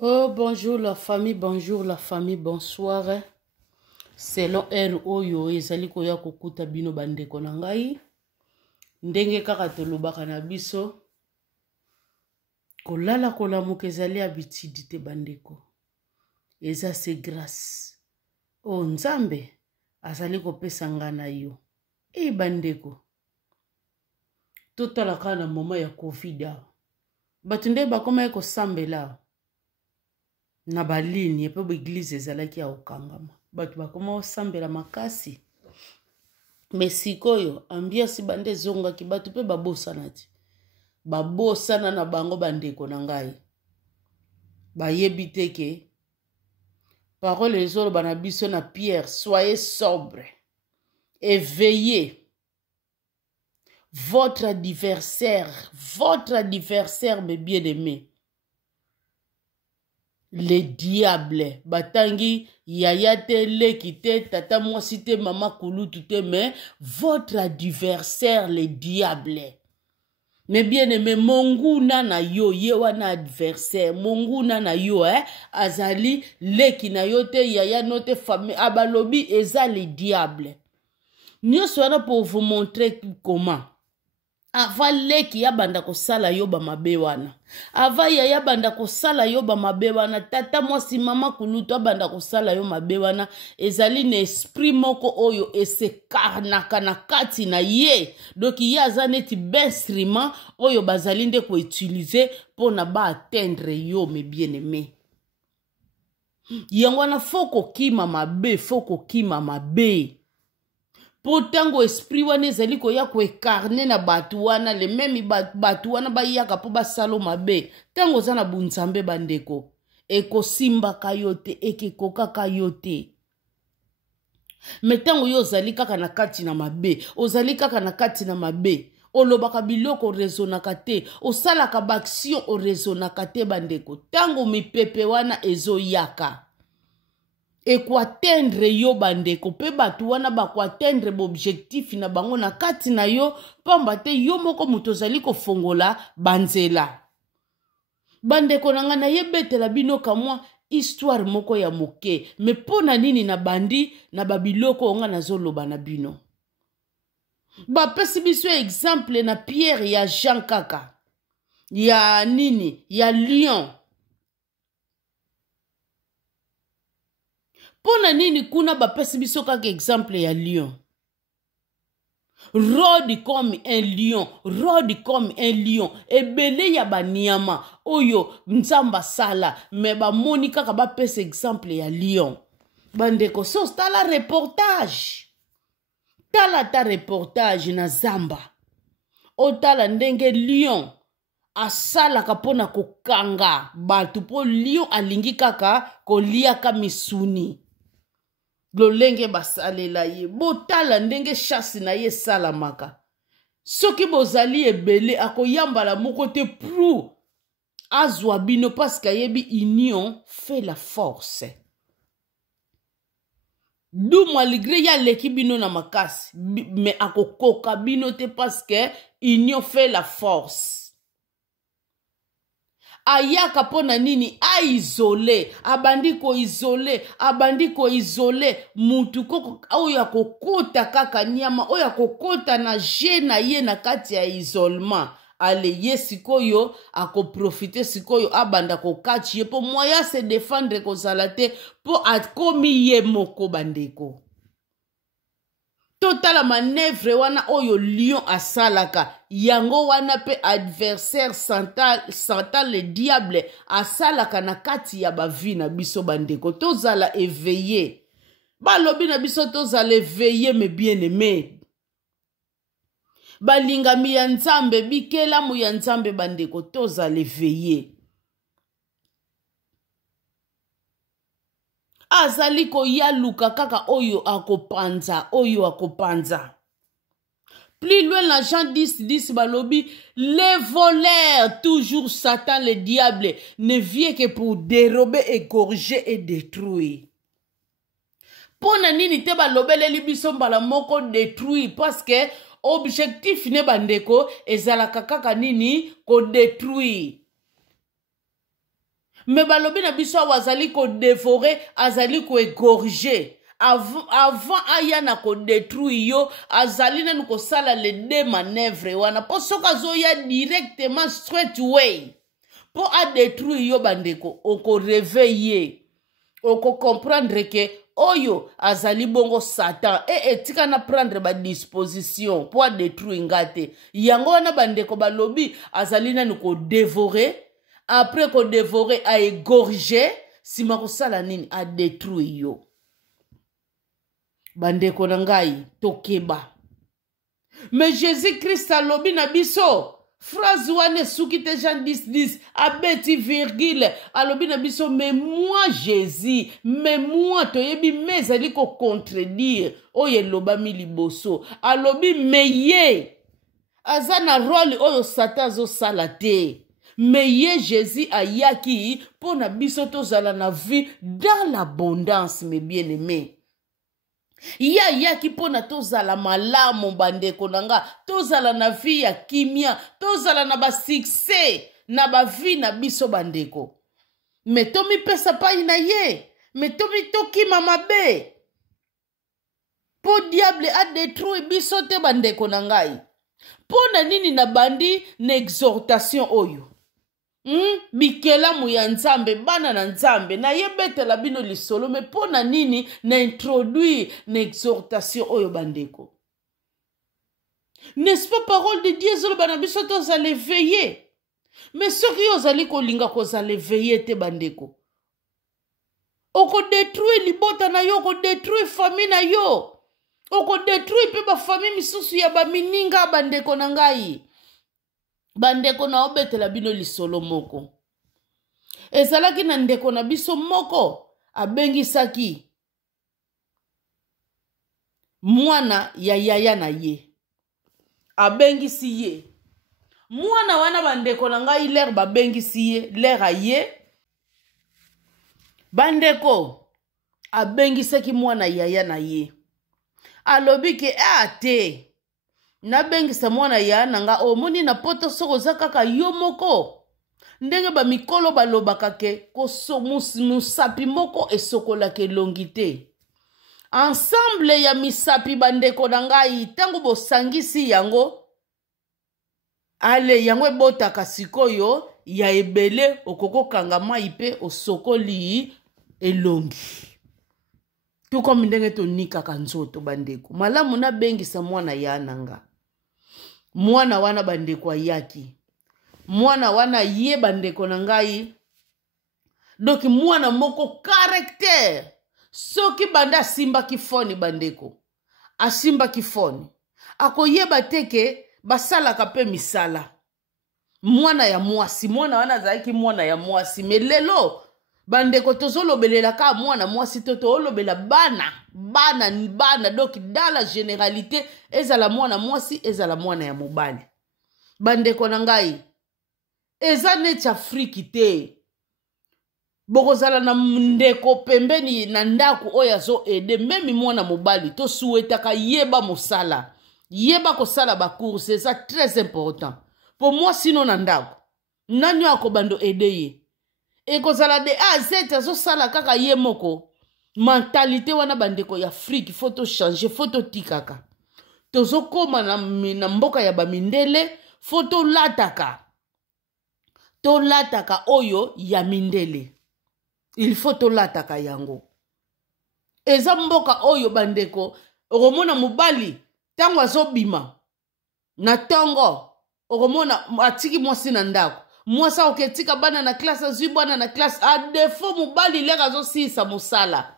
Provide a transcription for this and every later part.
Oh, bonjour la famille, bonsoir. Selon oyo ezali koya kokuta bino bandeko na ngai. Ndenge kaka tolobaka na biso. Kolala kolamuka ezali habitude te bandeko. Eza se grâce. Oh, Nzambe azali kopesa nga na yo. Bandeko. Totala kaka na moment ya Covid. Batu nde bakoma kosambela. Na baline pe l'église ezalaki ya okangama batu bakoma osambela makasi mesikoyo ambiance bande zongaki batu pe babosana ti babosana na bango bandeko na ngai bayebi te ke parole ezoloba na biso na Pierre, soyez sobre et veillez. Votre adversaire mes bien-aimés, le diable, batangi yaya te leki te tata mwasi te mama kulutu te, mais votre adversaire le diable. Mais bien aimé, monguna na yo yewana adversaire, monguna na yo azali leki na yo te yaya no te famille abalobi eza le diable. Nous sommes pour vous montrer comment. Ava leki ya banda kosala yo ba mabe wana. Ava ya banda kosala yo ba mabe wana. Tata mwasi mama kulutu banda kosala yo mabe wana. Ezali na esprit moko oyo ese karnaka na kati na ye. Donc ya zaneti instrument oyo bazali nde ko utiliser pour na ba atteindre yo mes bien-aimés. Yangwana foko kima mabe, foko kima mabe. Potango esprit wana ezali koya ko ekarne na batu wana le memi batu wana bayaka po basalo mabe tango za na bunzambe bandeko ekosimba kayote ekekoka kayote metango yo ozali kaka na kati na mabe ozali kaka na kati na mabe olobaka biloko rezonaka te osalaka baction orezonaka te bandeko tango mipepe wana ezoyaka atteindre yo bandeko pe batu wana atteindre objectif na bango na kati na yo pamba te yo moko muto zali kofongola banzela bandeko nanga na yebetela bino kamwa histoire moko ya moke me pona nini na bandi na babiloko onga nazoloba na bino bapesi biso exemple na Pierre ya Jean kaka ya nini ya Lion. Pona nini kuna bapesi biso kaka exemple ya lion. Rôde comme un lion, rôde comme un lion. Ebele ya banyama oyo nzamba sala me ba moni kaka bapesi exemple ya lion. Bandeko sos tala reportage. Tala ta reportage na zamba. O tala ndenge lion asalaka pona kokanga batu po lion alingi kaka koliaka misuni. Lolenge basalela ye botala ndenge chasse na ye salamaka soki bozali ebele akoyambala moko te prou azwa bino parce que yebi union fait la force. Du malgré ya leki bino na makasi mais akokoka bino te parce que union fait la force. Ayaka pona nini aizole abandi ko isole mutu koko oya kokota kaka nyama oya kokota na na ye na kati ya isolement ale ye sikoyo ako profiter sikoyo abanda ko kachi ye po moya se défendre ko salate po akomi ye moko bandeko. Totala manœuvre wana oyo lion asalaka yango wana pe adversaire Satan le diable asalaka na kati ya bavi na biso bandeko tozala éveillé balobi na biso tozala éveillé mes bien-aimés balingami ya Nzambe bikelamu ya Nzambe bandeko tozala éveillé. Azali ko yaluka kaka oyo akopanza. Plus loin la Jean 10 balobi les voleurs toujours Satan le diable ne vient que pour dérober, égorger et détruire. Pona nini te balobele libiso mbala moko détruire parce que objectif ne bandeko ezalaka kaka nini ko détruire. me balobi na biso awa azali kodévorer azali koégorger avant aya na kodétruire yo azali nanu kosala le deux manœuvres wana mpo soki azoya directement straight way mpo adétruire yo bandeko okoreveille okocomprendre ke oyo azali bongo Satan etika na prendre ba disposition mpo adétruire nga te yango wana bandeko balobi azali nanu kodévorer après kodévorer aégorger sima kosala nini adétruire yo bandeko na ngai tokeba mais Jésus-Christ alobi na biso phrase wane suki te Jean 10:10 abeti virgule alobi na biso mais moi Jésus mais moi toyebi mais ezali ko contredire oyo elobami liboso alobi mais ye aza na rôle oyo Satan azosala te mais ye Jésus ayaki mpo na biso tozala na vie dans l'abondance mes bien-aimés ye ayaki mpo na tozala malamu bandeko na nga tozala na vie ya kimia tozala na basuccès na bavie na biso bandeko me tomipesa pai na ye me tokima mabe mpo diable adétruire biso te bandeko na ngai mpo na nini na bandi na exhortation oyo bikelamu ya nzambe bana na nzambe na yebetela bino lisolo me mpo na nini na introduire na exhortation oyo bandeko n'est-ce pas parole de Dieu ezoloba na biso tozala éveillé mais soki yo ozali kolinga kozala éveillé te bandeko okodétruire libota na yo okodétruire famille na yo okodétruire mpe bafamille misusu ya bamininga bandeko na ngai bandeko na obetela bino lisolo moko ezalaki na ndeko na biso moko abengisaki mwana ya yaya na ye abengisi ye mwana wana bandeko na ngai lere babengisi ye lere aye bandeko abengisaki mwana yaya na ye alobi ke te nabengisa mwana ya nanga omoni na poto soko za kaka yo moko ndenge bamikolo balobaka ke musapi moko esokolaka elongi te ensemble ya misapi bandeko na ngai ntango bosangisi yango ale yango ebotaka sikoyo ya ebele okokokanga mai mpe osokoli elongi tukomi ndenge tonikaka nzoto bandeko malamu nabengisa mwana ya nanga mwana wana bandeko ayaki mwana wana ye bandeko na ngai doki mwana moko caractère soki banda asimbaki foni bandeko asimbaki foni akoyeba teke basalaka pe misala mwana ya mwasi mwana wana azalaki mwana ya mwasi me lelo bandeko tozolobelela ka mwana mwasi to tolobela bana donc dans la généralité ezala mwana mwasi ezala mwana ya mobali bandeko na ngai eza neti Afriki te bokozala na ndeko pembeni na ndako oyo azo ede memi mwana mobali to souhaitaka yeba mosala yeba kosala bacourse eza très important po mwasi no na ndako nani akobando ede ye ekozala de A à Z azosala kaka ye moko mentalité wana bandeko ya Afrique faut to changer faut to tikaka tozokoma na mboka ya bamindele faut to lataka oyo ya mindele il faut to lataka yango eza mboka oyo bandeko okomona mobali tango azobima na tongo okomona atiki mwasi na ndako mwasi oketika bana na classe azwi bana na classe a défaut mobali leka azosisa mosala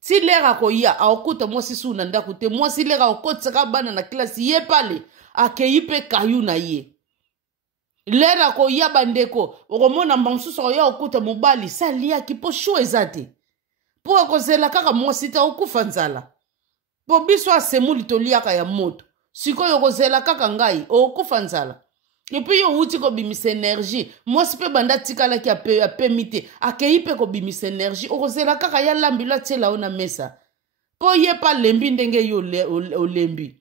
ti leka koya aokuta mwasi su na ndako te mwasi leka okotisaka bana na classe ye pale akeyi pe kayu na ye lera koya bandeko okomona mosusu oya okuta mobali saliaki po shu eza te po akozela kaka mwasi te okufa nzala po biso asemuli toliaka ya moto sikoyo okozela kaka ngai okufa nzala epuis yo uti kobimisa énergie mwasi mpe banda tikalaki apemi te akeyi mpe kobimisa énergie okozela kaka ya lambilo atiela o na mesa po ye pa lembi ndenge yo olembi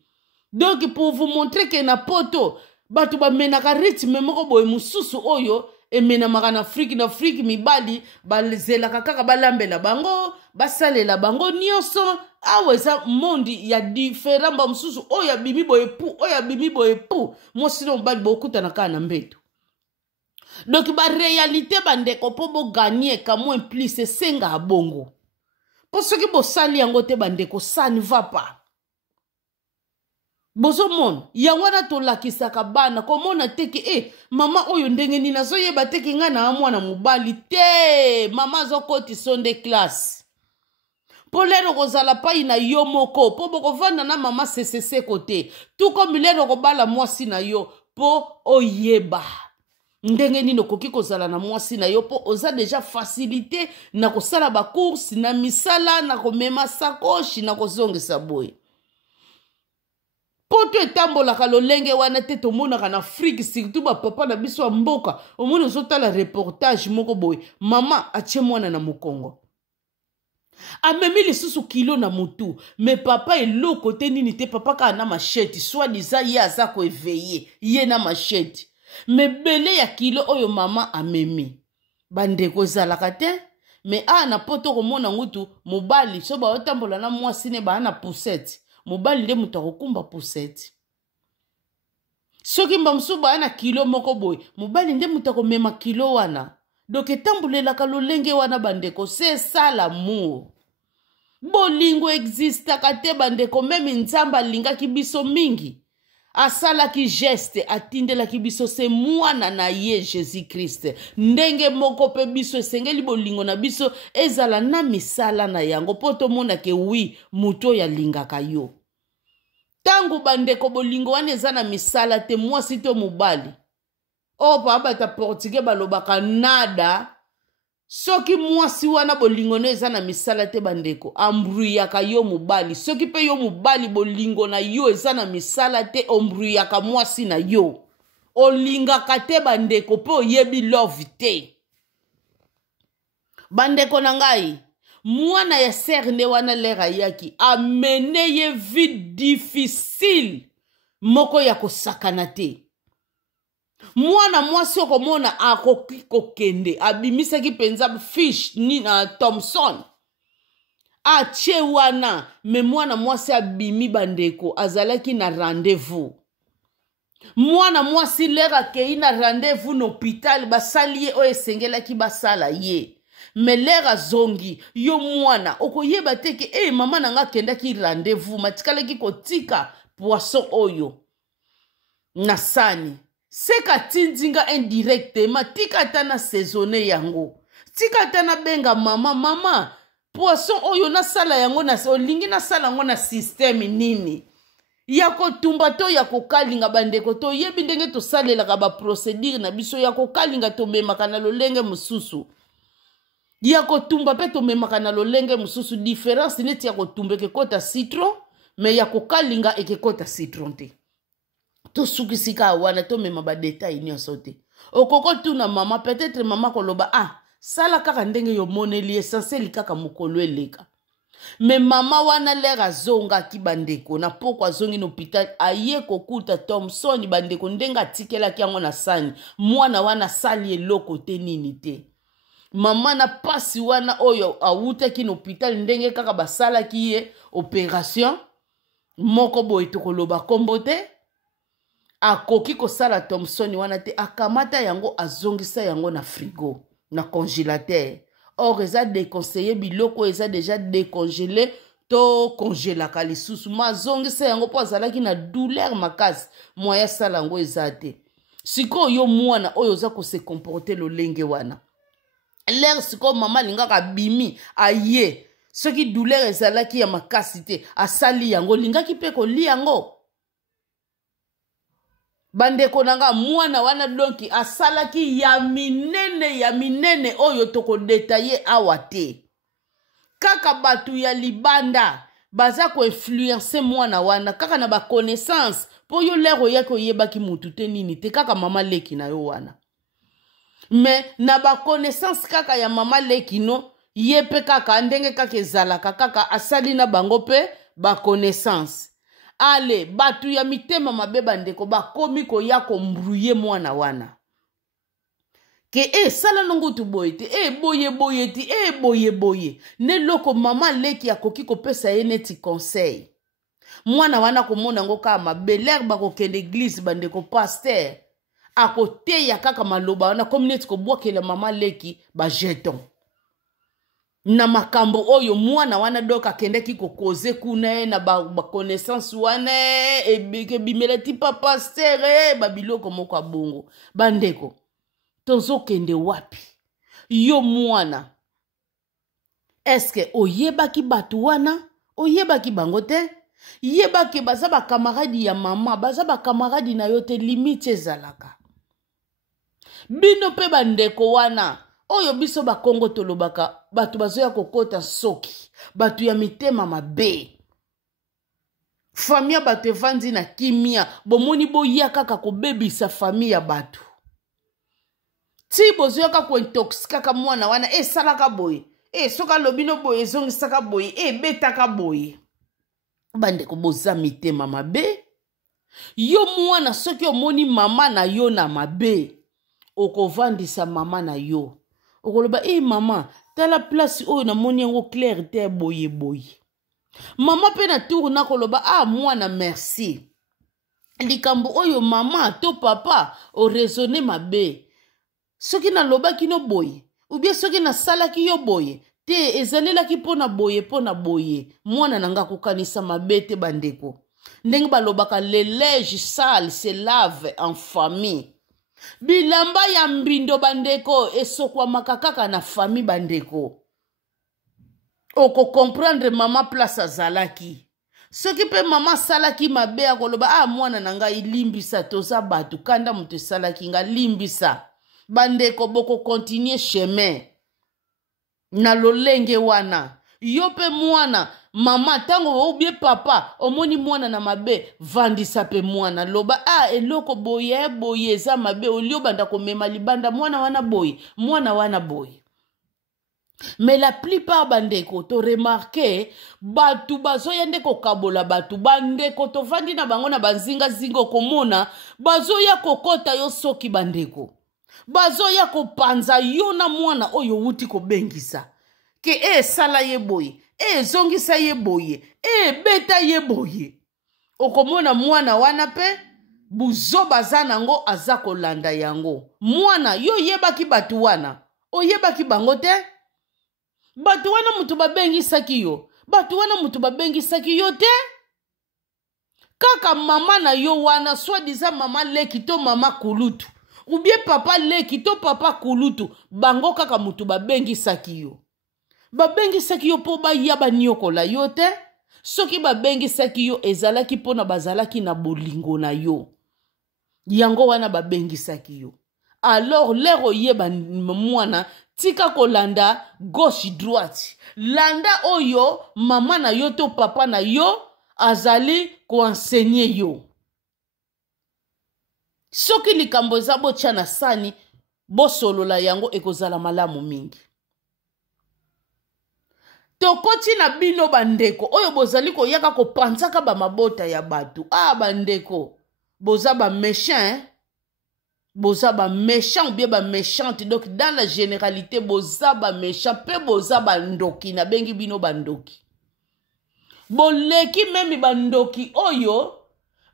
donc pour vous montrer que na poto bato bamenaka rythme moko boye mosusu oyo emenamaka na Afrique mibali bazelaka kaka balambela bango basalela bango nyonso awa eza mondi ya différent ba mususu oyo abimi boye pu oyo abimi boye pu mwasi na mobali bokutana kaka na mbeto. Donc ba réalité bandeko po bo gagner ka moins plus esenga abongo po soki bosali yango te bandeko ça ne va pas. Bozomon yango na tolakisaka bana komona teke mama oyo ndenge nini azoyeba teke nga na mwana mobali te mama azokoti sonde classe po lero kozala pai na yo moko po bokovanda na mama sesese kote tout comme lero kobala mwasi na yo po oyeba ndenge nini okoki kozala na mwasi na yo po oza deja facilité na kosala bacourse na misala na komema sakoshi na kozongisa boye. Poto etambolaka lolenge wana te tomonaka na Afrique surtout ba papa na biso ya mboka omona ozotala reportage moko boye mama atie mwana na mokongo amemi lisusu kilo na mutu me papa eloko te nini te papa ka na machete soit diza ye aza ko éveiller ye na machete me bele ya kilo oyo mama amemi bandeko ezalaka te me na poto komona ngutu mobali so ba otambola na mwasi ne ba na poussette mobali nde mutu akokumba poussette soki mbamsu ba na kilo moko boy mobali nde mutu akomema kilo wana donc etambulelaka lolenge wana bandeko c'est ça l'amour. Bolingo existaka te bandeko meme nzamba lingaki biso mingi asalaki geste atindelaki biso se mwana na ye Jésus Christ ndenge moko pe biso esengeli bolingo na biso ezala na misala na yango poto mona ke wi muto ya lingaka yo tangu bandeko bolingo wana eza na misala te mwasi to mobali pa bata portugais balobaka nada soki mwasi wana bolingo no eza na misala te bandeko ambruyaka yo mobali soki pe yo mobali bolingo na yo eza na misala te ombruyaka mwasi na yo olingaka te bandeko pe oyebi love te bandeko na ngai mwana ya ser nde wana lera yaki amene ye vie difficile moko ya kosakana te mwana mwasi okomona akoki kokende abimisaki penza fish ni na Thompson atie wana me mwana mwasi abimi bandeko azalaki na rendez-vous mwana mwasi lera kei na rendez-vous na hôpital basali ye oyo esengelaki basala ye me lera zongi yo mwana okoyeba teke mama nanga kendaki rendez-vous matikalaki kotika poisson oyo na sani seka tindinga indirectement tika tana saisonné yango tika tana benga mama poisson oyo na sala yango na olingi na sala yango na système nini ya kotumba to ya kokalinga bandeko to yebi ndenge to salelaka ba procédure na biso ya kokalinga to memaka na lolenge mususu ya kotumba pe to memaka na lolenge mususu différence neti ya kotumba ke kota citron mais ya kokalinga eke kota citron te to sukisika wana to mema ba détail nyonso te okoko tuna mama peut-être mama koloba sala kaka ndenge yo moneli essentiel kaka mokolo eleka me mama wana lera zonga ki bandeko na poko azongi na hôpital aye kokuta Thompson bandeko ndenga atikelaki yango na sani mwana wana sali eloko te nini te mama na pasi wana oyo awutaki na hôpital ndenge kaka basalaki ye opération moko boye tokoloba kombo te akoki kosala Thompson wana te akamata yango azongisa yango na frigo na congélateur or eza déconseillé biloko eza déjà décongelé to congelaka lisusu mazongisa yango po azalaki na douleur makasi moya sala yango eza te siko yo mwana oyo oza kose comporter lolenge wana l'air siko mama lingaka bimi aye soki douleur ezalaki ya makasi te asali yango lingaki pe kolia yango bandeko nanga mwana wana donki asalaki ya minene oyo toko detailler awa te kaka batu ya libanda baza ko influencer mwana wana kaka na ba connaissance po yo lero yako yebaki mutu te nini te kaka mama leki na yo wana me na ba connaissance kaka ya mama leki no yepe kaka ndenge kaka ezalaka kaka asali na bango pe ba connaissance ale batu ya mitema mabe bandeko bakomi koya kombrouye mwana wana ke sala nongo tu boye te boye ti boye ne loko mama leki akoki kopesa ye neti conseil mwana wana komona ngo kaka mabeler bakokende église bandeko pasteur akoteya kaka maloba wana comme neti kobwakela mama leki bajeton na makambo oyo mwana wana doka akendeki kokoze kuna ye na bakonaissance wana ebimela ti pa pasteur babiloko moko abongo bandeko tozokende wapi yo mwana eske oyebaki batu wana oyebaki bango te yebaki baza bakamaradi ya mama baza bakamaradi na yo te limite ezalaka bino pe bandeko wana oyo biso bakongo tolobaka batu bazoya kokota soki batu ya mitema mabe famille batu evandi na kimia bomoni boya kaka kobebisa famille ya batu ti bozoyoka kointoxikaka mwana wana esalaka boye soka lobino boye ezongisaka boye betaka boye bandeko boza mitema mabe yo mwana soki omoni mama na yo na mabe okovandisa mama na yo okoloba mama tala place oyo namoni yango clair te boye mama pe na tour na koloba mwana merci likambo oyo mama to papa o raisonner mabe soki na lobaki no boye ou bien soki na salaki yo boye te ezalelaki pona boye mwana nanga kokanisa mabe te bandeko ndenge balobaka le linge sale se lave en famille bilamba ya mbindo bandeko esokwamaka kaka na famille bandeko oko comprendre mama place azalaki soki pe mama salaki mabe akoloba mwana nanga ilimbisa toza batu kanda moto salaki nga limbisa bandeko boko continuer chemin na lolenge wana yo pe mwana mama tango obie papa omoni mwana na mabe vandisa pe mwana loba eloko boye eza mabe olio banda komema libanda mwana wana boye mais la plupart bandeko to remarquer batu bazoya nde kokabola batu bandeko to vandi na bango na banzinga zingo komona bazoya kokota yo soki bandeko bazoya kopanza yo na mwana oyo wuti kobengisa ke sala ye boye zongisa ye boye beta ye boye okomona mwana wana pe buzo baza nango aza kolanda yango mwana yo yebaki batu wana oyebaki bango te batu wana mutu babengisaki yo batu wana mutu babengisaki yo te kaka mama na yo wana soi-disant mama leki to mama kulutu ou bien papa leki to papa kulutu bango kaka mutu babengisaki yo babengisaki yo po baya baniokola yo te soki babengisaki yo ezalaki pona bazalaki na bolingo na yo yango wana babengisaki yo alors lero yeba mwana tika kolanda gauche droite landa oyo mama na yo to papa na yo azali koenseigner yo soki likambo eza botya na sani bosolola yango ekozala malamu mingi tokoti na bino bandeko oyo bozali koyaka kopanzaka bamabota ya batu bandeko boza baméchant boza baméchant ou bien baméchante donc dans la généralité boza baméchant pe boza bandoki na bengi bino bandoki boleki memi bandoki oyo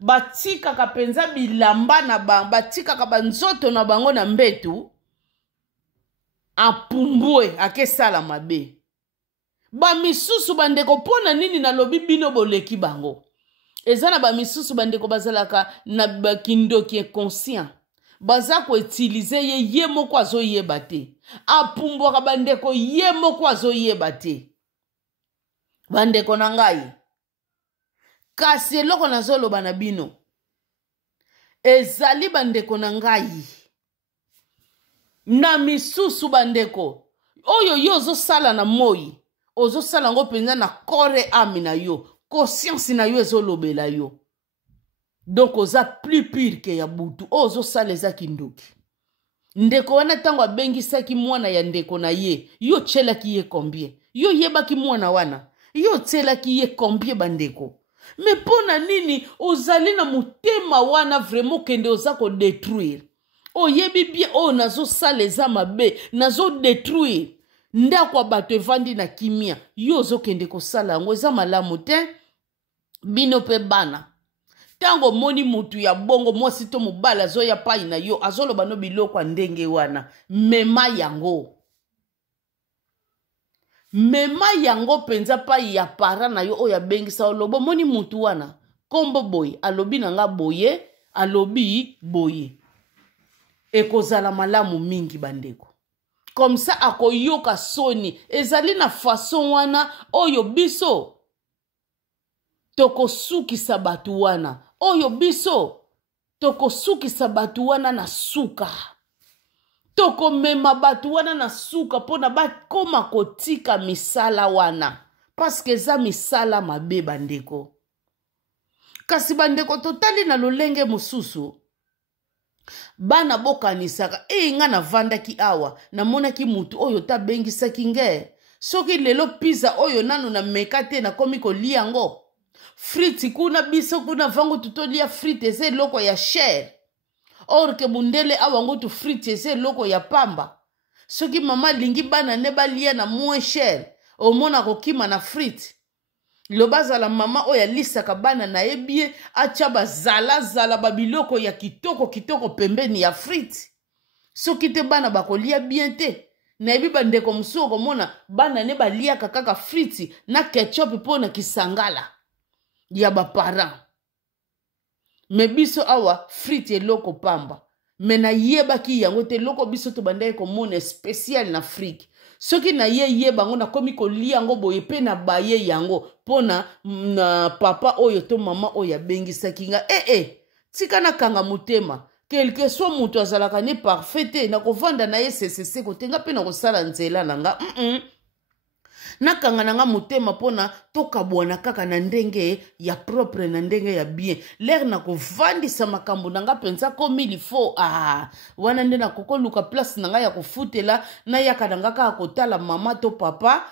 batikaka penza bilamba na bango batikaka banzoto na bango na mbetu apumbwe akesala mabe bamisusu bandeko pona nini nalobi bino boleki bango eza na bamisusu bandeko bazalaka na bakindoki inconscient baza koutilize ye moko azoyeba te apumbwaka bandeko ye moko azoyeba te bandeko na ngai kasi eloko nazoloba na bino ezali bandeko na ngai na misusu bandeko oyo yo ozosala na moi ozosala ngo penza na corps âme na yo conscience na yo ezolobela yo donc oza plus pire ke ya butu ozosala ezaki ndoki ndeko wana ntango abengisaki mwana ya ndeko na ye yo tyelaki ye combien yo yebaki mwana wana yo tyelaki ye combien bandeko me mpona nini ozali na motema wana vraiment kende oza kodétruire oyebi bien o nazo saleza mabe nazo détruire ndako bato evandi na kimia yo ozokende kosala yango eza malamu te bino pe bana tango moni mutu ya bongo mwasi to mobala azoya pai na yo azoloba no biloko ndenge wana mema yango penza pai ya para na yo oya bengisa olobo moni mutu wana kombo boye alobi nanga boye alobi boye ekozala malamu mingi bandeko comme ça akoyoka soni ezali na façon wana oyo biso tokosukisa batu wana oyo biso tokosukisa batu wana na suka tokomema batu wana na suka pona bakoma kotika misala wana paske eza misala mabe bandeko kasi bandeko totali na lolenge mosusu bana bokanisaka nga navandaki awa namonaki mutu oyo tabengisaki nge soki lelo pizza oyo nano na meka te nakomi kolia yango friti kuna biso kuna vango tutolia frite eze eloko ya cher or ke bundele awa ngo tu frite eze eloko ya pamba soki mama lingi bana ne balia na moins cher omona kokima na frite lobazala mama oya lisaka bana na ebie acha bazala babiloko ya kitoko pembeni ya frite soki te bana bakolia bien te na ebi bandeko musuko komona bana ne baliaka kaka frite na ketchup pona kisangala ya baparent me biso awa frite eloko pamba me na yebaki yango te loko biso to bandai komona spécial na Afrique soki na ye bango na komi kolia yango boye pe na baye yango pona na papa oyo to mama oyo abengisaki nga tika na kanga mutema quelque soit mutu azalaka ne parfait te na kovanda na ye sesese kotenga pe na kosala nzela na nga nakanga nanga mutema pona tokabwana kaka na ndenge ya propre na ndenge ya bien l'air na kovandisa makambo nanga penza komi lifo wana nde na kokoluka place nanga ya kofutela na yaka nanga kaka kotala mama to papa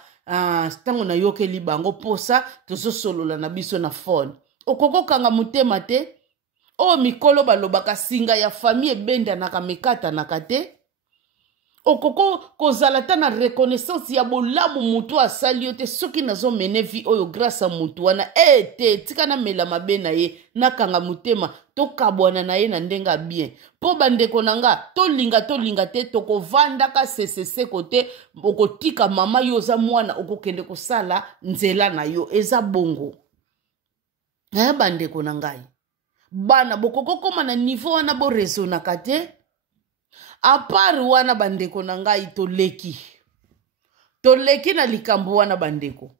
tango na yokeli bango posa tozosolola na biso na phone okokokanga mutema te o mikolo balobaka singa ya famille benda naka mekata naka te okoko kozala ta na reconnaissance ya bolamu mutu asali yo te soki nazo mene vi oyo grâce a mutu wana te tika na mela mabe na ye nakanga mutema tokabwana na ye na ndenga bien po bandeko nanga tolinga te tokovandaka sesese kote okotika mama yo za mwana okokende kosala nzela na yo eza bongo bandeko nangai bana bokoko koma na niveau wana bo rezonaka te apart wana bandeko na ngai toleki na likambo wana bandeko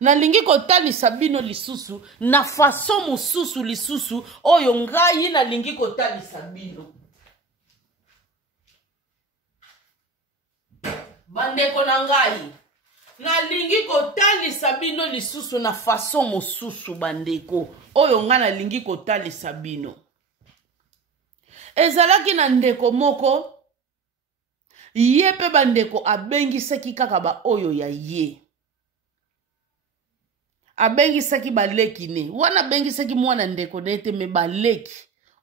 nalingi kotalisa bino lisusu na façon mosusu lisusu oyo ngai nalingi kotalisa bino bandeko na ngai nalingi kotalisa bino lisusu na façon mosusu bandeko oyo ngai nalingi kotalisa bino ezalaki na ndeko moko ye pe bandeko abengisaki kaka ba oyo ya ye abengisaki baleki ne wana abengisaki mwana ndeko nete me baleki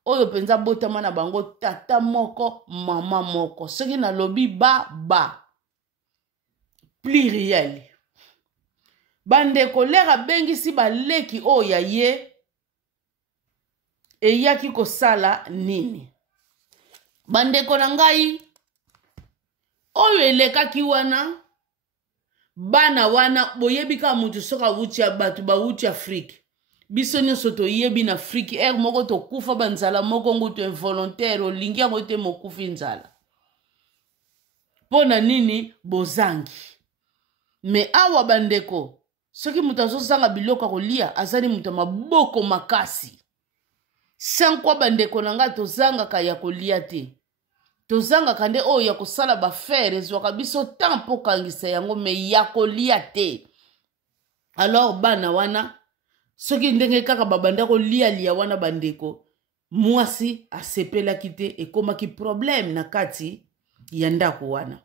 oyo penza botama na bango tata moko mama moko soki nalobi ba pluriel bandeko lera bengisi baleki oyo ya ye eyaki kosala nini bandeko na ngai oyo elekaki wana bana wana boyebi ka mutu soka wuti ya batu bawuti Afrique biso nyonso toyebi na Afrique moko tokufa banzala moko ngutu involontaire olingi yango te mokufi nzala pona nini bozangi me awa bandeko soki mutu azozanga biloko kolia azali mutu maboko makasi sankwa bandeko nanga tozangaka ya kolia te tozangaka nde oyo ya kosala bafere ezwaka biso tampo kangisa yango me ya kolia te alors bana wana soki ndenge kaka babanda kolia wana bandeko mwasi asepelaki te ekomaki problème na kati ya ndako wana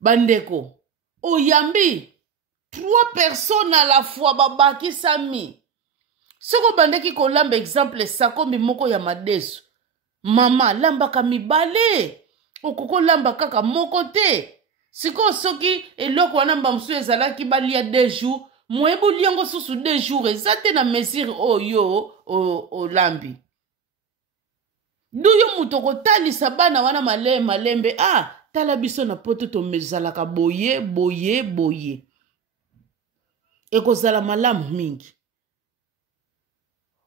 bandeko oyambi 3 personnes à la fois babakisami soko bandeki kolamba exemple sakombi moko ya madesu mama lambaka mibale okoko lamba kaka moko te siko soki eloko wana mbamsu ezalaki balia 2 jours moyebu liango susu 2 jours eza te na mesure oyo olambi duyo mutu okotalisa bana wana malembe tala biso na poto tomezalaka boye ekozala malamu mingi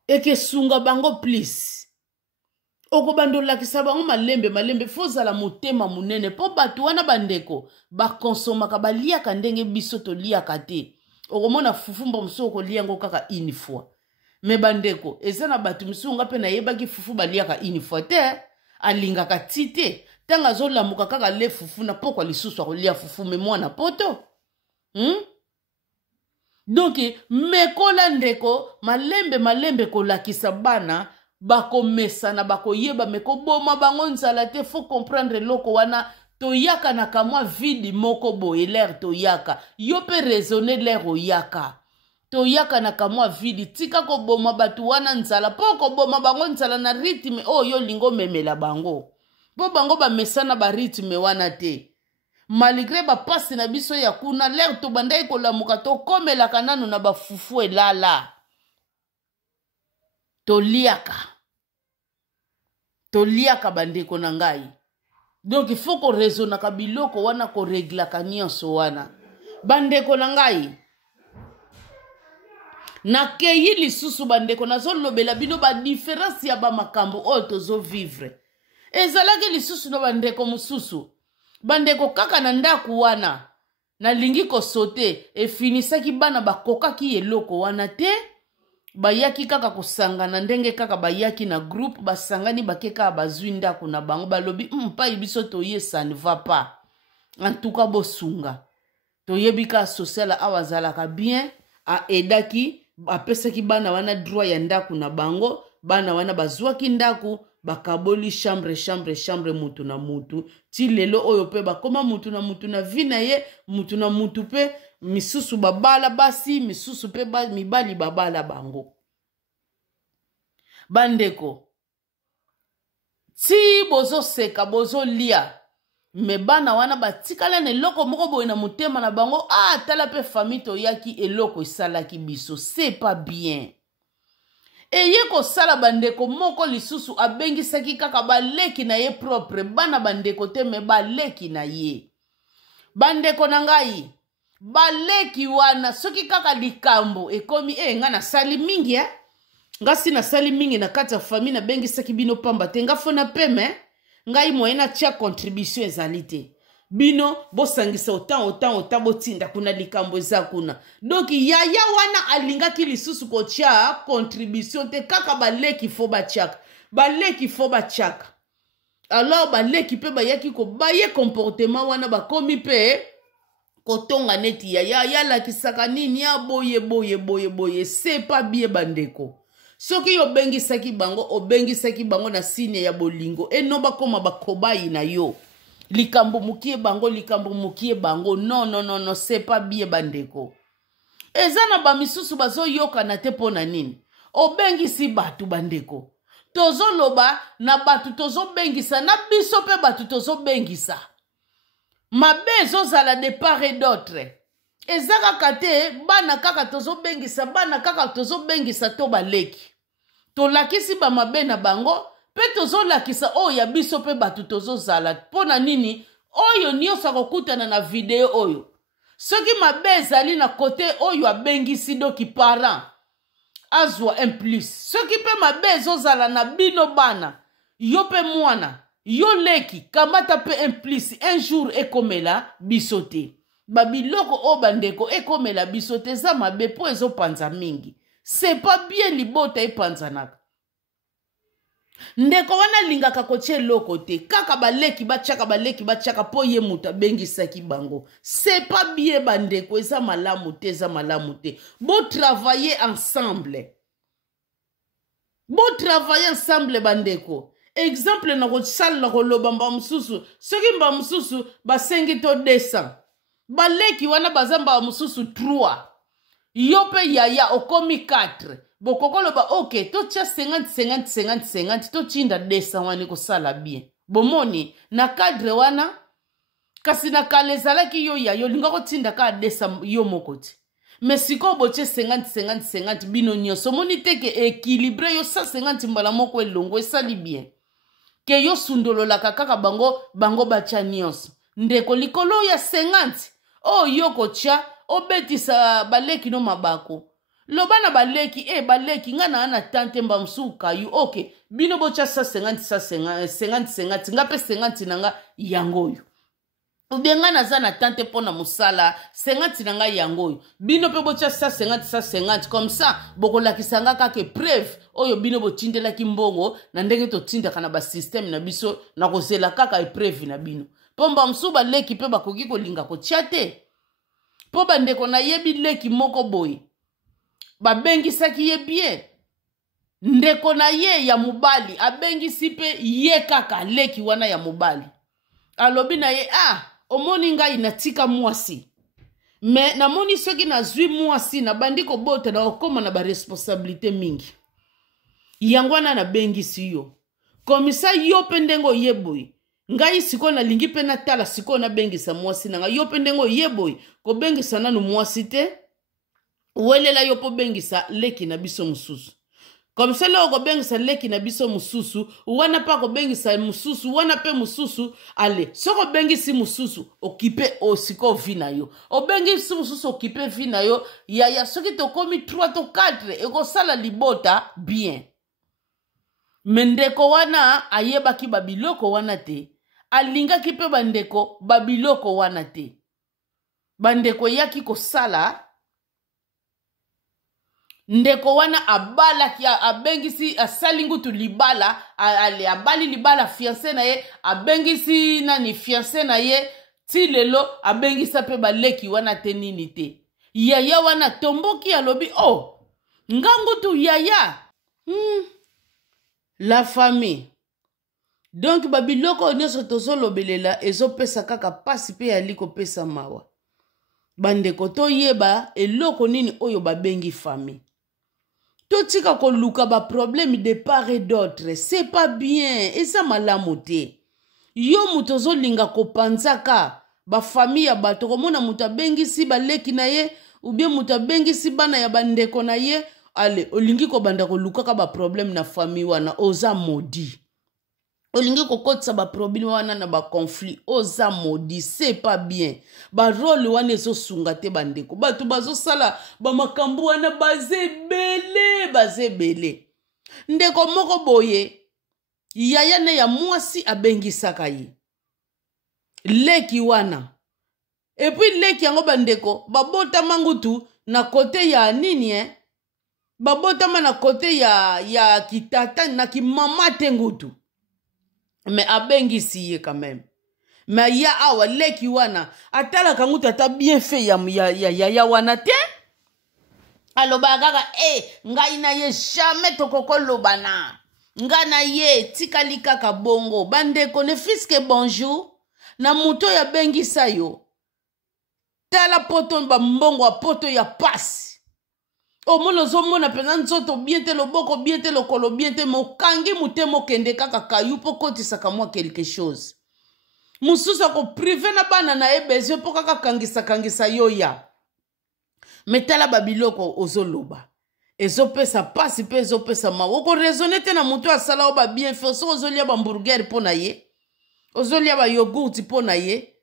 ekesunga bango please okobandolakisa bango malembe fozala motema munene po bato wana bandeko bakonsomaka baliaka ndenge biso toliaka te okomona fufu mbamsu okoliango kaka une fois me bandeko eza na bato misunga pe nayebaki fufu baliaka une fois te alingaka ti te tanga azolamuka kaka le fufu na pokwa lisusu akolia fufu me mwana poto donc mekola ndeko malembe kolakisa bana bakomesana bakoyeba mekoboma bango nzala te faut comprendre loko wana toyaka na kamwa vidi moko boye l'air toyaka yo pe raisonner l'air oyaka toyaka na kamwa vidi tika koboma batu wana nzala po koboma bango nzala na rythme oyo lingo memela bango po bango bamesana ba rythme wana te malgré bapasi na biso ya kuna l'air tobanda ekolamuka tokomelaka nanu na bafufu elala toliaka bandeko na ngai donc il faut ko raisonnaka biloko wana ko reglaka nyonso wana bandeko na ngai nakeyi lisusu bandeko nazolobela bino ba différence ya bamakambo oyo tozovivre ezalaki lisusu no bandeko mosusu bandeko kaka na ndaku wana nalingi kosote efinisaki bana bakokaki eloko wana te bayaki kaka kosangana ndenge kaka bayaki na groupe basangani bakeka bazwi ndaku na bango balobi pai biso toye ça ne va pas en tout cas bosunga toyebika social awazalaka bien aedaki apesaki bana wana droit ya ndaku na bango bana wana bazwaki ndaku bakaboli chambre mutu na mutu ti lelo oyo pe bakoma mutu na vina ye mutu na mutu pe misusu babala basi misusu pe mibali babala bango bandeko ti bozo seka bozo lia me bana wana batikala na eloko moko boye na motema na bango tala pe famille toyaki eloko esalaki biso c'est pas bien eye kosala bandeko moko lisusu abengisaki kaka baleki na ye propre bana bandeko te me baleki na ye bandeko na ngai baleki wana soki kaka likambo ekomi nga nasali mingi ngasi nasali mingi na kati ya famille nabengisaki bino pamba te nga fona peme ngai moyen na tia contribution ezali te bino bosangisa autant botinda kuna likambo eza kuna donc yaya wana alingaki lisusu kotia contribution te kaka baleki fo batiaka alors baleki pe bayaki kobaye comportement wana bakomi pe kotonga neti yaya lakisaka nini ya boye c'est pas bien bandeko soki obengisaki bango na signe ya bolingo eno bakoma bakobayi na yo likambo mukie bango non c'est pas bien bandeko eza na bamisusu bazoyoka na te pona nini obengisi batu bandeko tozoloba na batu tozobengisa na biso pe batu tozobengisa mabe ezozala de part et d'autre eza kaka te bana kaka tozobengisa to baleki tolakisi bamabe na bango pe tozolakisa ya biso pe batu tozozala pona nini oyo nyonso akokutana na video oyo soki mabe ezali na kote oyo abengisi doki parent azwa un plus soki pe mabe ezozala na bino bana yo pe mwana yo leki kamata pe un plus un jour ekomela biso te babiloko o bandeko ekomela biso te za mabe po ezopanza mingi c'est pas bien libota epanzanaka ndeko wana lingaka kotie loko te kaka baleki batiaka po ye muta bengisaki bango c'est pas bien bandeko eza malamu te bo travailler ensemble bandeko exemple na kosala na koloba mba mususu soki mba mususu basengi to 200 baleki wana bazamba mususu 3 yo pe yaya okomi 4 bokokolo ba ok to tia 50 to chinda 200 wana ko sala bien bomoni na cadre wana kasi na kalezalaki yo ya yo linga ko tinda ka 200 yo mokoti mais siko boche 50 bino nyonso moni teke équilibré yo 150 mbala moko elongo esali bien ke yo sundololaka kaka bango bacha nyonso ndeko likolo ya 50 o yo kocha obetisa baleki no mabako lobana baleki baleki ngana ana tante mba msuka yu okay bino bocha 50 ngape 50 nanga yangoyo ubenga naza na tante pona musala 50 nanga yangoyo bino pe bocha 50 comme ça bokolakisanga kake preuve oyo bino botindelaki mbongo na ndenge totindaka na ba système na biso na kozela kaka preuve na bino pomba msuba leki pe bakoki kolinga kotia te po bandeko na yebi leki moko boye babengisaki ye bien ndeko na ye ya mobali abengisi pe ye kaka leki wana ya mobali alobi na ye omoni ngai natika mwasi me namoni soki nazwi mwasi na bandi kobota na okoma na baresponsabilité mingi yango wana nabengisi yo komisa yo pe ndengo yeboyi ngai siko nalingi pe natala siko nabengisa mwasi nanga yo pe ndengo yeboyi kobengisa nanu mwasi te welela yo po bengisa leki na biso mususu comme ça là ko bengisa leki na biso mususu wana pa ko bengisa mususu wana pe mususu ale soko bengisi mususu okipe osiko vina yo obengisi mususu okipe vina yo ya soki to komi 3 to 4 eko sala libota bien mendeko wana ayebaki babiloko wana te alingaki pe bandeko babiloko wana te bandeko yaki ko sala ndeko wana abalaki abengisi asalingu tu libala ale abali libala fiancé na ye abengisi nani fiancé na ye ti lelo abengisa pe baleki wana te nini te yaya wana tomboki alobi ngangu tu yaya la famille donc babiloko nyonso tozolobelela ezopesa kaka pasi pe yali kopesa mawa bandeko toyeba eloko nini oyo babengi famille totika koluka ba problème de part et d'autre c'est pas bien eza malamu te yo muto zolinga kopanzaka ba famille ya bato komona muto abengisi baleki na ye ou bien muto abengisi bana ya bandeko na ye ale olingi ko banda koluka ka ba problème na famille wana oza maudit olingi kokotisa ba problème wana na ba conflit oza maudit c'est pas bien ba rôle wana ezosunga te bandeko bato bazosala ba makambo wana bazebele ndeko moko boye yaya ne ya mwasi abengisaka ye leki wana et puis leki yango bandeko babota mangutu na kote ya nini babotama na kote ya kitata na kimama tengutu mais abengisi ye quand même mais ya awa leki wana atala kangu tata bien fait ya wana te aloba kaka ngai na ye jamais tokokoloba nga na ye tikali kaka bongo bandeko ne fiske bonjour na muto ya bengisa yo tala poto mbongo poto ya pasi omono zomona pena nzoto bien te loboko bien te lokolo bien te mokangi mutemo kende kaka kayu po kotisaka mwa quelque chose mususa ko privé na bana na ebezio po kaka kangisa yo ya metala babiloko ozoloba ezopesa pasi pe ezopesa mawa oko raisonner te na mutu asala oba bien fait so ozolia ba hamburger po na ye ozolia ba yogurt po na ye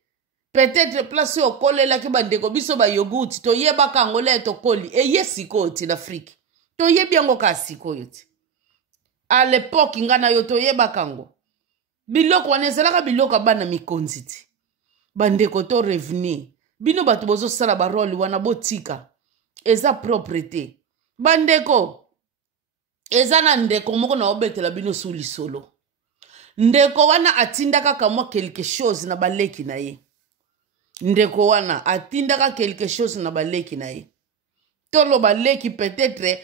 peut-être place okolela ki bandeko biso ba yogurt to yeba kango le to koli eye sikoti l'Afrique to yebi yango ka sikoyo ti à l'époque ngana yo to yeba kango biloko wanezalaka biloko bana mikonzi ti bandeko to revenir bino bato bozo sala ba role wana botika eza propreté bandeko eza na ndeko moko na obetela bino suli solo ndeko wana atindaka kamwa quelque chose na baleki na ye ndeko wana atindaka quelque chose na baleki na ye tolo baleki peut-être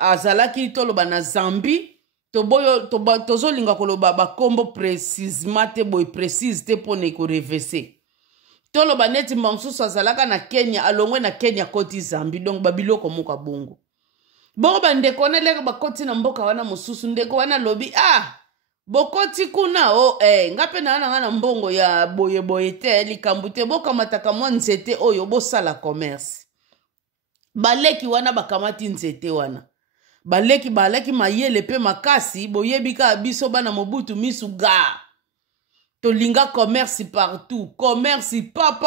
azalaki toloba na Zambie toboyo tozolinga koloba bakombo précisement te boy précise te pone ko reverser toloba neti mamsusu azalaka na Kenya alongwe na Kenya koti Zambie donc babiloko moka bongo Bon bandeko na leka bakoti na mboka wana mosusu ndeko wana lobi bokoti kuna ngape na ngana mbongo ya boye boye te likambu te boka mataka mwa nzete oyo bosala commerce. Baleki wana bakamati nzete wana. Baleki mayele pe makasi boyebika biso bana mobutu misu ga. Tolinga commerce partout. Commerce pa.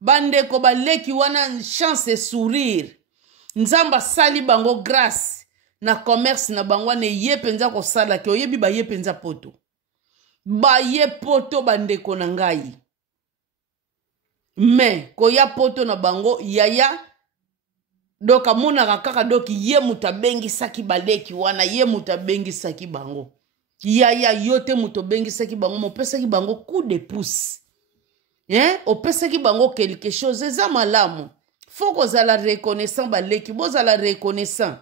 Bandeko baleki wana chance sourire. Nzamba sali bango grâce na commerce na bango ne ye penza ko sala ke oyebi ba ye penza poto. Ba ye poto bandeko na ngai. Mais ko ya poto na bango yaya doka muna kaka doki ye mutabengi saki baleki wana ye mutabengi saki bango. Yaya yote mutobengi saki bango mo pesaki bango coup de pouce. Opesaki bango quelque chose eza malamu. Faut que vous la reconnaissant baleki boza la reconnaissant.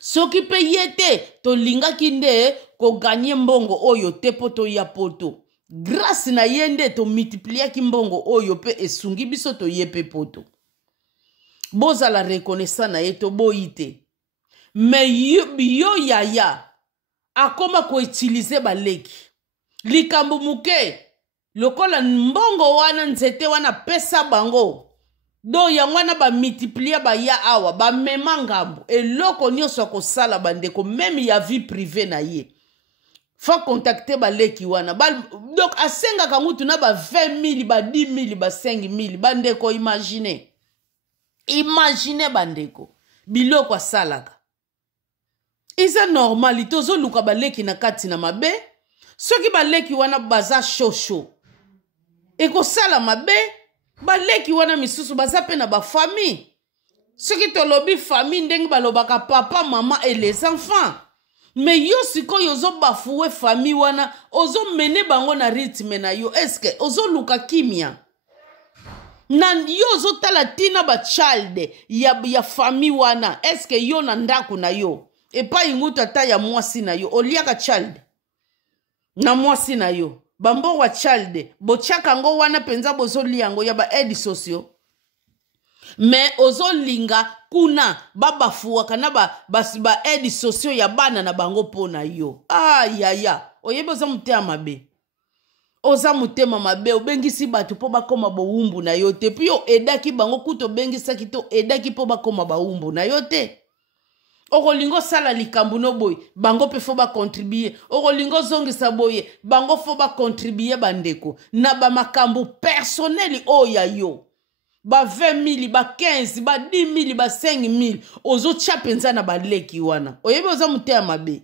Soki pe yete to linga kinde ko gagner mbongo oyo te poto ya poto. Grâce na yende to multiplier ki mbongo oyo pe esungi biso to yepe poto. Boza la reconnaissant na yeto boite. Mais yo yaya akoma ko utiliser baleki. Likambu muke lokola mbongo wana nzete wana pesa bango. Do yangwana ba multiplier ba ya awa ba mema ngambo eloko nyonso ko sala bandeko même ya vie privée na ye. Faut contacter ba leki wana. Donc asenga kangutu na ba 20,000 ba 10,000 ba 5,000 bandeko imagine. Imagine bandeko biloko asalaka. Isa normal tozo luka ba leki na kati na mabe. Soki ba leki wana baza shosho. Eko sala mabe baleki wana misusu baza pe na ba famille. Soki tolobi famille ndengi balobaka papa maman et les enfants. Mais yo sikoyo ozo bafoué famille wana ozo mene bango na rythme na yo eske ozo luka kimia. Na yo ozo tala tina ba child ya famille wana eske yo na ndaku na yo epa inguta ata ya mwasi na yo oliaka child na mwasi na yo. Bambo wa child bochaka ngo wana penza bozo liango ya ba aide socio. Mais ozo linga kuna baba fuwaka na ba aide socio ya bana na bango pona yo. Yaya oyebe oza mutema mabe. Oza mutema mabe obengisi batu po bakoma bowumbu na yo te. Puis yo edaki bango kuto bengisa kito edaki po bakoma bawumbu na yo te. Okolingo sala likambu no boy bango pe fo ba contribuer okolingo zongisa boye bango fo ba contribuer bandeko na ba makambu personnel oya yo ba 20,000 ba 15 ba 10,000 ba 5,000 ozo chapenza na baleki wana oyebe oza mutea mabe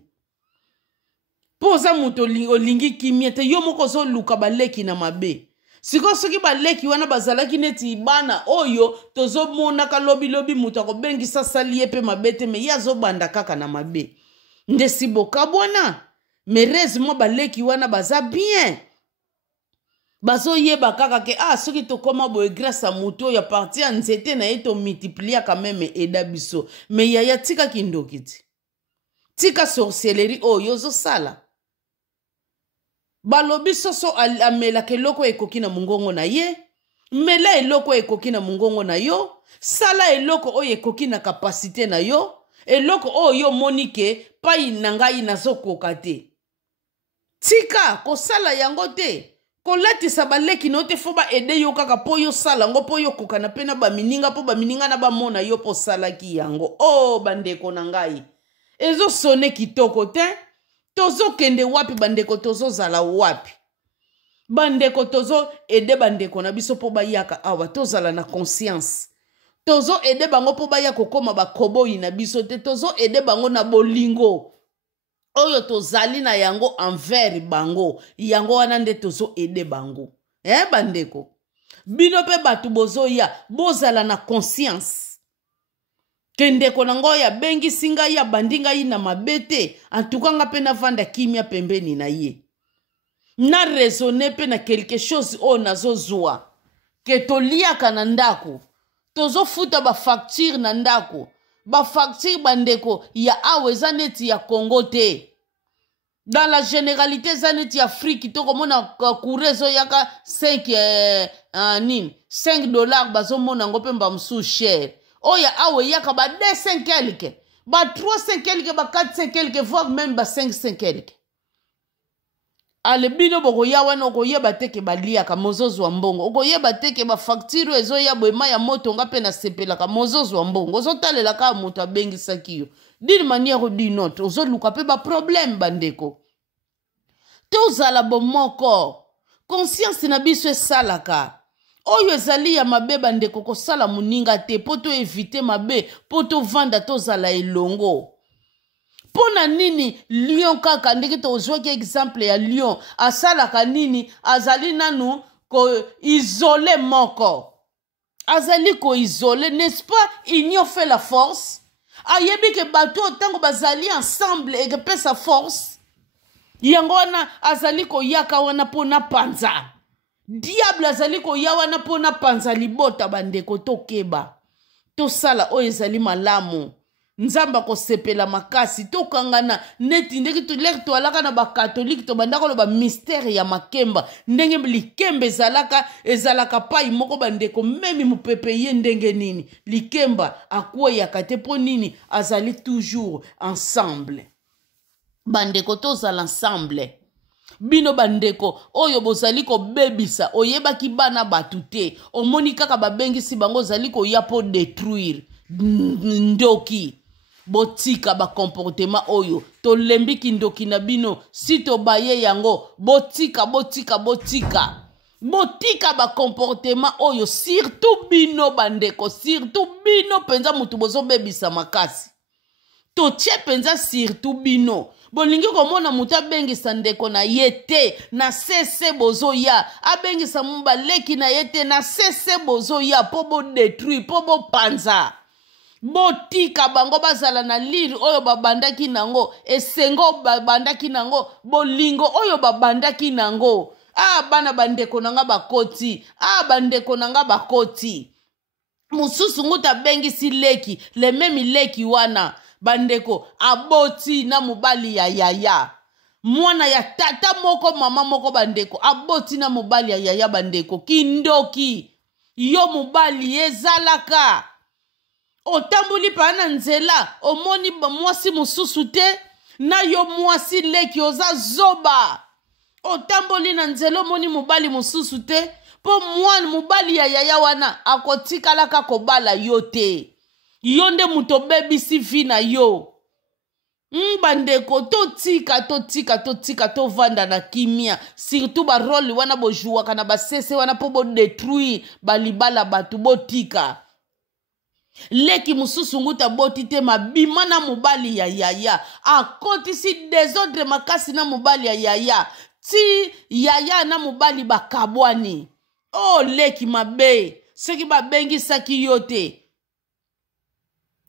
po oza muto olingi kimiete yo moko zo luka baleki na mabe. Siko soki baleki wana bazalaki neti bana oyo tozo mona ka lobi muta ko bengisa salie pe mabete me yazo banda kaka na mabe. Ndesi boka bona. Merezi mo baleki wana baza bien. Bazo yeba kaka ke soki to koma boye grâce à muto ya parti nzete na eto multiplier quand même eda biso. Me yaya tika kindokiti. Tika sorcellerie oyo zo sala. Balobi soso amela ke loko ekoki na mungongo na ye. Mela eloko ekoki na mungongo na yo. Sala eloko oyo ekoki na kapasite na yo. Eloko oyo monike pa inangai na zokoka te. Tika ko sala yango te. Ko latisa baleki no te fo ba ede yo kaka po yo sala ngo po yo koka na pena ba mininga po ba mininga na ba mona yo po sala ki yango. Bandeko na ngai. Ezo sone kitoko te. Tozo kende wapi bandeko tozo zala wapi. Bandeko tozo ede bandeko na biso po bayaka awa tozala na conscience. Tozo ede bango po bayako koma bakoboi na biso te tozo ede bango na bolingo. Oyo tozali na yango envers bango. Yango wana nde tozo ede bango. Bandeko. Bino pe batu bozo ya bozala na conscience. Kendeko nango ya bengi singa ya bandinga yi na mabete. Antukanga pe na vanda kimia pembeni na ye. Na raisonner pe na quelque chose o nazo zwa. Ke toliaka na ndako. Tozo futa ba facture na ndako. Ba facture bandeko ya awe zaneti ya Congo te. Dans la généralité zaneti ya Afrique to komona kurezo yaka $5 bazo mona ngope mba msu cher. oya awe yaka ba 200 quelque ba 300 quelque ba 400 quelque voire même ba 500 quelque ale bino bokoya wana okoyeba teke baliaka mozozo wa mbongo okoyeba teke ba facture ezoya boema ya moto nga pe na sepelaka mozozo wa mbongo ozotalela ka moto abengisaki yo d'une manière ou d'une autre ozoluka pe ba problème bandeko tozala bomoko conscience na biso esalaka oyo ezali ya mabe bandeko kosala moninga te po to éviter mabe po tovanda tozala elongo pona nini lion kaka ndenge tozwaki exemple ya lion asalaka nini azali nanu ko isole moko azali ko isole n'est-ce pas union fait la force ayebi ke bato tango bazali ensemble et que sa force yango wana azali ko yaka wana pona panza diable azali ko ya wana pona panza libota bandeko tokeba tosala oyo ezali malamu nzamba kosepela makasi tokangana neti ndenge tuleki toalaka na bakatolike tobandaka loba mystère ya makemba ndenge likemba ezalaka pai moko bandeko memi mupepe ye ndenge nini likemba akweyaka te mpo nini azali toujours ensemble bandeko tozala ensemble bino bandeko oyo bozali kobebisa oyebaki bana batu te omoni kaka babengisi bango ozali koya po détruire ndoki botika ba comportement oyo tolembiki ndoki na bino si tobaye yango botika ba comportement oyo surtout bino bandeko surtout bino penza mutu bozo bebisa makasi totie penza surtout bino bolingi komona mutu abengisa ndeko na yete na sese bozo ya abengisa mbaleki na yete na sese bozo ya po bo détruire po bo panza botika bango bazala na lire oyo babandaki nango esengo babandaki nango bolingo oyo babandaki nango bana bandeko nanga bakoti bandeko nanga bakoti mususu nguta bengisi leki le memi leki wana bandeko aboti na mobali ya yaya mwana ya tata moko mama moko bandeko aboti na mobali ya yaya bandeko kindoki yo mobali ezalaka otambuli pa na nzela omoni mwasi mususu te na yo mwasi leki oza zoba otamboli na nzela omoni mobali mususu te po mwana mobali ya yaya wana akotikalaka kobala yo te yo nde muto bebisi vi na yo bandeko totika tovanda na kimia surtout barole wana bojuwaka na basese wana po bodétruire balibala batu botika leki mususu nguta boti te mabima na mobali ya yaya akotisi desordre makasi na mobali ya yaya ti yaya na mobali bakabwani leki mabe soki babengisaki yo te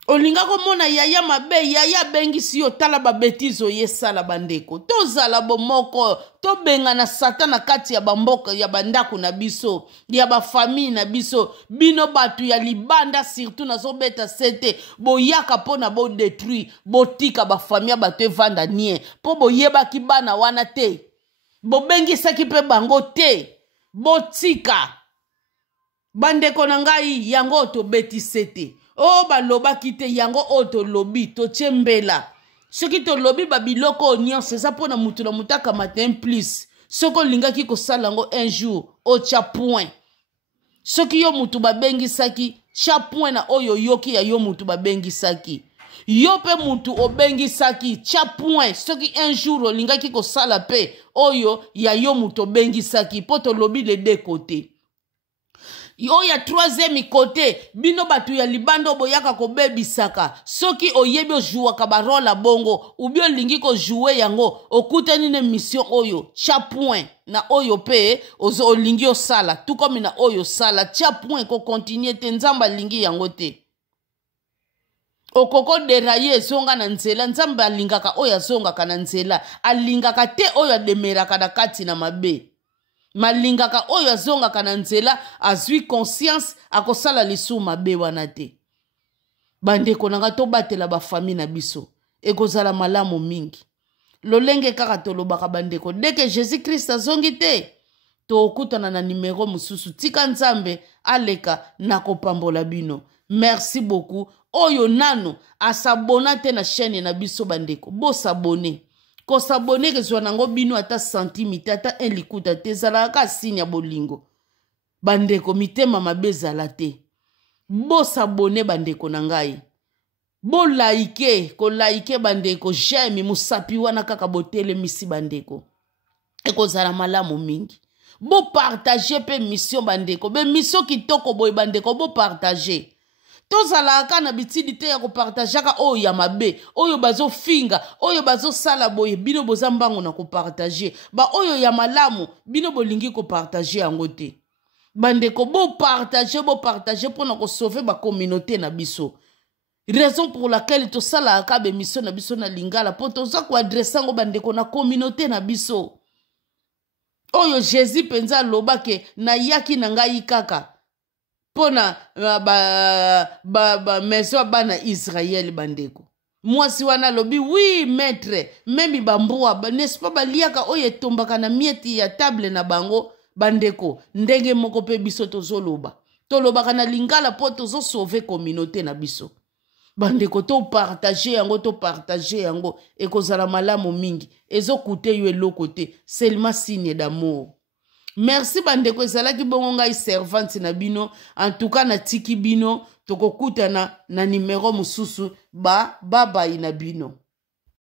olinga komona yaya mabe yaya bengisi yo tala babetizo yesala bandeko tozala bomoko tobenga na satan na kati ya bamboka ya bandako na biso ya bafamille na biso bino batu ya libanda surtout nazobeta sete boyaka pona bo détruire botika bafamille batu evanda nie po boyebaki bana wana te bobengisaki pe bango te botika bandeko na ngai yango tobeti sete balobaki te yango tolobi tochembela soki tolobi babiloko nyonso eza mpona mutu na mutu akamata plus soki olingaki kosala yango un jour otya point soki yo mutu babengisaki tya point na oyo yoki ya yo mutu babengisaki yo pe mutu obengisaki tya point soki un jour olingaki kosala pe oyo ya yo mutu obengisaki po tolobi les deux côtés oyo ya troisième côté bino batu ya libando boyaka kobebisaka soki oyebi ojuwaka barola bongo ubi olingi kojoue yango okutani na mission oyo tya point na oyo pe olingi osala tout comme na oyo sala tya point kokontinue te nzambe alingi yango te okoko deraye ezonga na nzela nzambe alingaka oyo azongaka na nzela alingaka te oyo ademeraka na kati na mabe malingaka oyo azongaka na nzela azwi conscience akosala lisu mabe wana te bandeko nanga tobatela bafamille na biso ekozala malamu mingi lolenge kaka tolobaka bandeko deke Jésus Christ azongi te tokutana na numero mususu tika nzambe aleka na kopambola bino merci beaucoup. Oyo nano asabona te na chaîne na biso bandeko. Bo s'abonner. Ko s'abonner ke zwa nango bino ata centime ata 1 likuta te zalaka sinya bolingo. Bandeko mitema mabe zala te. Bo s'abonner bandeko na ngai. Bo like, ko like bandeko, j'aime musapi wana kaka botele misi bandeko. Eko zala malamu mingi. Bo partager pe mission bandeko. Be mission kitoko boy bandeko bo partager. Tozalaka na bitidi te ya ko partager oyo ya mabe, oyo bazo finga, oyo bazo sala boye bino boza mbango na ko partager. Ba oyo ya malamu bino bolingi ko partager yango te. Bandeko bo partager pour na ko sauver ba communauté na biso. Raison pour laquelle to sala akabe mission na biso na lingala po toza ko adresser ngo bandeko na communauté na biso. Oyo Jésus penza loba ke na yaki na ngai kaka pona maison bana Israël bandeko. Mwasi wana lobi oui maître memi bambua n'est-ce pas baliaka oyo tombaka na mieti ya table na bango bandeko ndenge moko pe biso tozoloba. Tolobaka na lingala po tozo sauver communauté na biso. Bandeko to partager yango ekozala malamu mingi ezo kute yo eloko te seulement signe d'amour. Merci bandeko ezalaki bongo ngai servante na bino en tout cas na tiki bino tokokutana na numéro mususu bye na bino.